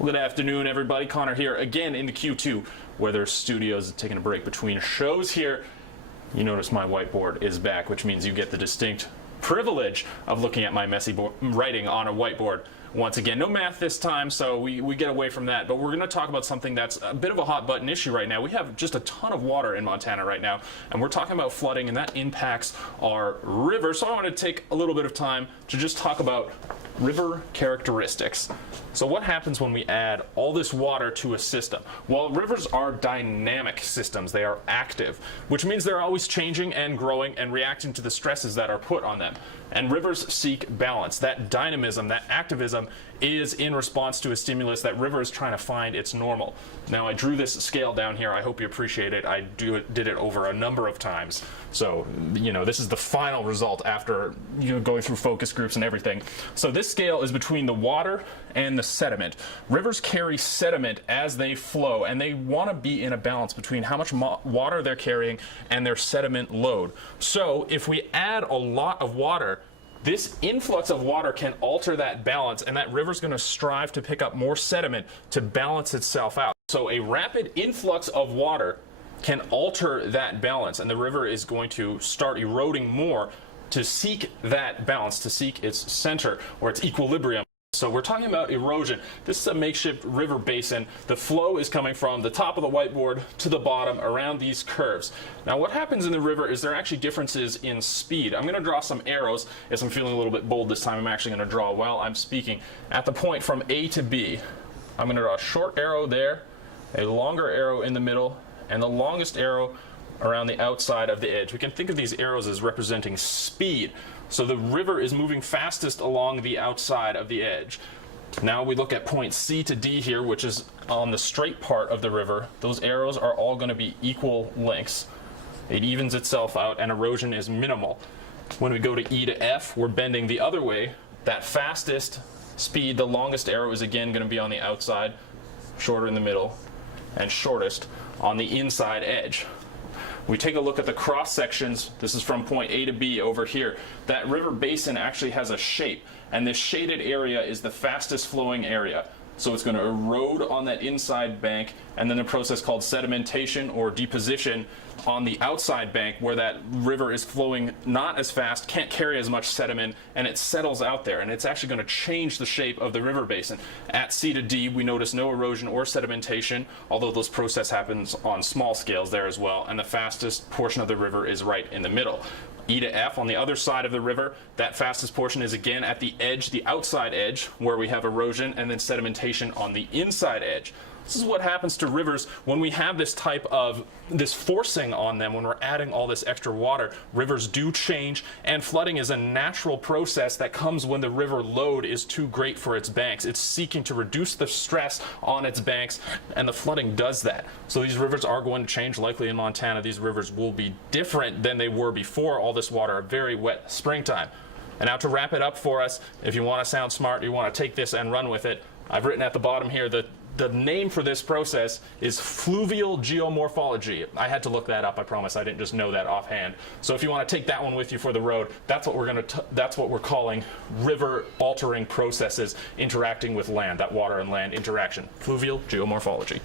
Well, good afternoon, everybody. Connor here again in the Q2 Weather Studios, taking a break between shows here. You notice my whiteboard is back, which means you get the distinct privilege of looking at my messy writing on a whiteboard. Once again, no math this time, so we get away from that. But we're going to talk about something that's a bit of a hot button issue right now. We have just a ton of water in Montana right now, and we're talking about flooding, and that impacts our river. So I want to take a little bit of time to just talk about river characteristics. So what happens when we add all this water to a system? Well, rivers are dynamic systems. They are active, which means they're always changing and growing and reacting to the stresses that are put on them. And rivers seek balance. That dynamism, that activism is in response to a stimulus that river is trying to find its normal. Now, I drew this scale down here. I hope you appreciate it. I did it over a number of times. So, this is the final result after going through focus groups and everything. So this scale is between the water and the sediment. Rivers carry sediment as they flow, and they want to be in a balance between how much water they're carrying and their sediment load. So if we add a lot of water, this influx of water can alter that balance, and that river's going to strive to pick up more sediment to balance itself out. So a rapid influx of water can alter that balance, and the river is going to start eroding more to seek that balance, to seek its center or its equilibrium. So we're talking about erosion. This is a makeshift river basin. The flow is coming from the top of the whiteboard to the bottom around these curves. Now what happens in the river is there are actually differences in speed. I'm going to draw some arrows. As I'm feeling a little bit bold this time, I'm actually going to draw while I'm speaking at the point from A to B. I'm going to draw a short arrow there, a longer arrow in the middle, and the longest arrow around the outside of the edge. We can think of these arrows as representing speed. So the river is moving fastest along the outside of the edge. Now we look at point C to D here, which is on the straight part of the river. Those arrows are all going to be equal lengths. It evens itself out, and erosion is minimal. When we go to E to F, we're bending the other way. That fastest speed, the longest arrow, is again going to be on the outside, shorter in the middle, and shortest on the inside edge. We take a look at the cross sections. This is from point A to B over here. That river basin actually has a shape, and this shaded area is the fastest flowing area. So it's going to erode on that inside bank, and then a process called sedimentation or deposition on the outside bank, where that river is flowing not as fast, can't carry as much sediment, and it settles out there, and it's actually going to change the shape of the river basin. At C to D, we notice no erosion or sedimentation, although those process happens on small scales there as well, and the fastest portion of the river is right in the middle. E to F, on the other side of the river, that fastest portion is again at the edge, the outside edge, where we have erosion, and then sedimentation on the inside edge. This is what happens to rivers when we have this type of forcing on them. When we're adding all this extra water, rivers do change, and flooding is a natural process that comes when the river load is too great for its banks. It's seeking to reduce the stress on its banks, and the flooding does that. So these rivers are going to change. Likely in Montana, these rivers will be different than they were before all this water, a very wet springtime. And now to wrap it up for us, if you want to sound smart, you want to take this and run with it, I've written at the bottom here that the name for this process is fluvial geomorphology. I had to look that up, I promise. I didn't just know that offhand. So if you want to take that one with you for the road, that's what we're calling river altering processes interacting with land, that water and land interaction. Fluvial geomorphology.